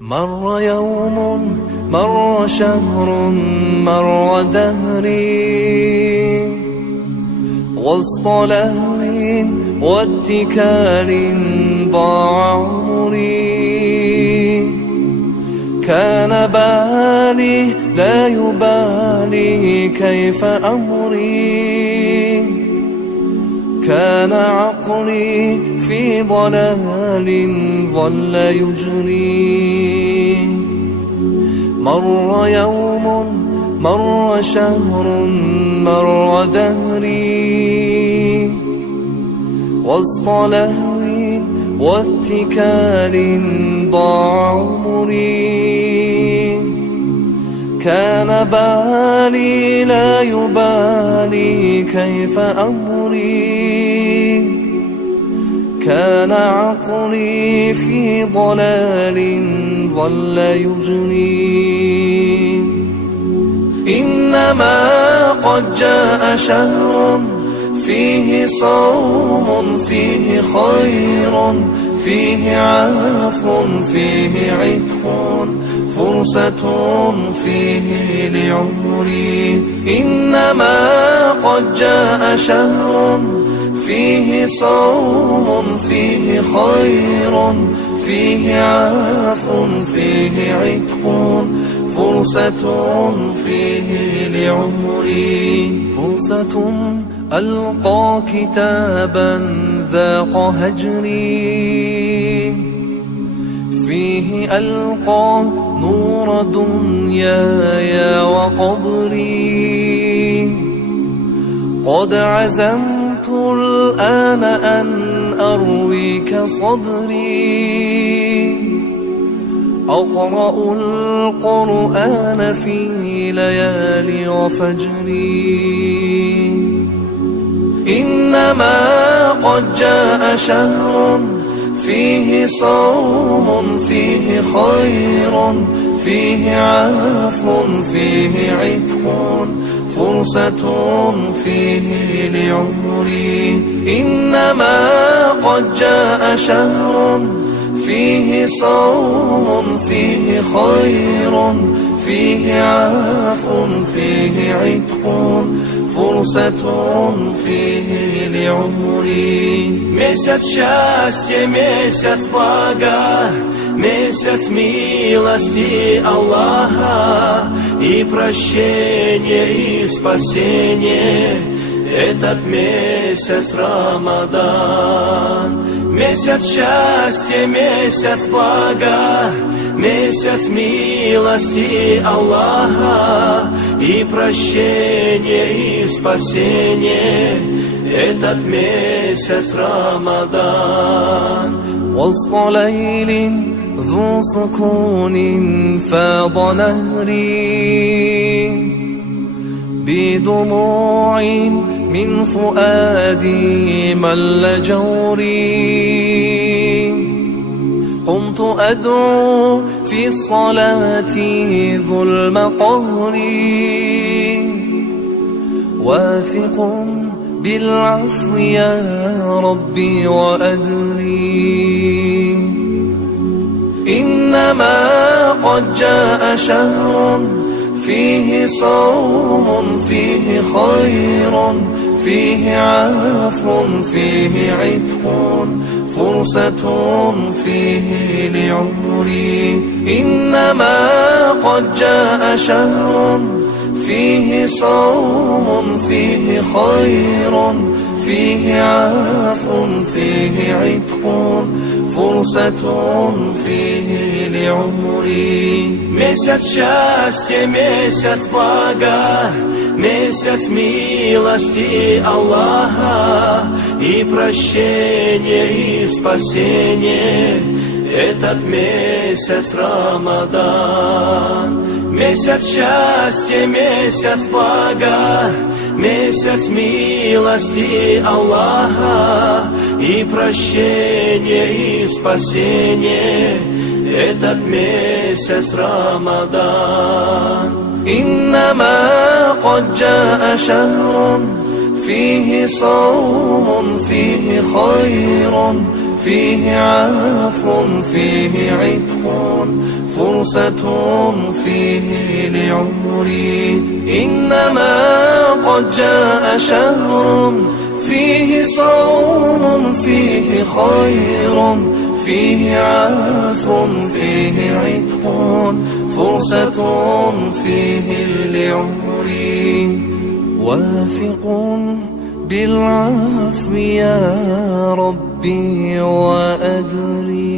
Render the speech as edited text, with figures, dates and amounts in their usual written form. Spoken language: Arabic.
مر يوم، مر شهر، مر دهري، وسط لهو واتكال ضاع عمري. كان بالي لا يبالي كيف أمري، كان عقلي في ضلال ظل يجري. مر يوم، مر شهر، مر دهري، وسط لهو واتكال ضاع عمري. كان بالي لا يبالي كيف أمري، كان عقلي في ضلال ظل يجري. إنما قد جاء شهر فيه صوم، فيه خير، فيه عفو، فيه عتق، فرصة فيه لعمري. إنما قد جاء شهر فيه صوم، فيه خير، فيه عفو، فيه عتق، فرصة فيه لعمري. فرصة ألقى كتابا ذاق هجري، فيه ألقى نور دنياي وقبري. قد عزمت الآن أن أرويك صدري، أقرأ القرآن في ليالي وفجري. إنما قد جاء شهر فيه صوم، فيه خير، فيه عفو، فيه عتق، فرصة فيه لعمري. إنما قد جاء شهر فيه صوم، فيه خير، فيه عفو، فيه عتق، فرصة فيه لعمري. Месяц счастья, месяц блага, месяц милости Аллаха и прощения, и спасения. Этот месяц Рамадан. Месяц счастья, месяц блага, месяц милости Аллаха и прощения, и спасения. Этот месяц Рамадан. وسط ليل ذو سكون فاض نهري، بدموع من فؤادي مل جوري. قمت أدعو في الصلاة ظلم قهري، واثق بالعفو يا ربي وأدري. إنما قد جاء شهر فيه صوم، فيه خير، فيه عفو، فيه عتق، فرصة فيه لعمري. إنما قد جاء شهر فيه صوم، فيه خير، فيه عفو، فيه عتق، فرصة فيه لعمري. Месяц счастья, месяц блага, месяц милости Аллаха и прощения, и спасения. Этот месяц Рамадан. Месяц счастья, месяц блага, месяц милости Аллаха и прощения, и спасения. Этот месяц Рамадан. إنما قد جاء شهر فيه صوم، فيه خير، فيه عفو فيه عتق فرصة فيه لعمري. إنما قد جاء شهر فيه صوم فيه خير فيه عفو فيه عتق فرصة فيه لعمري. واثق بالعفو يا ربي وأدري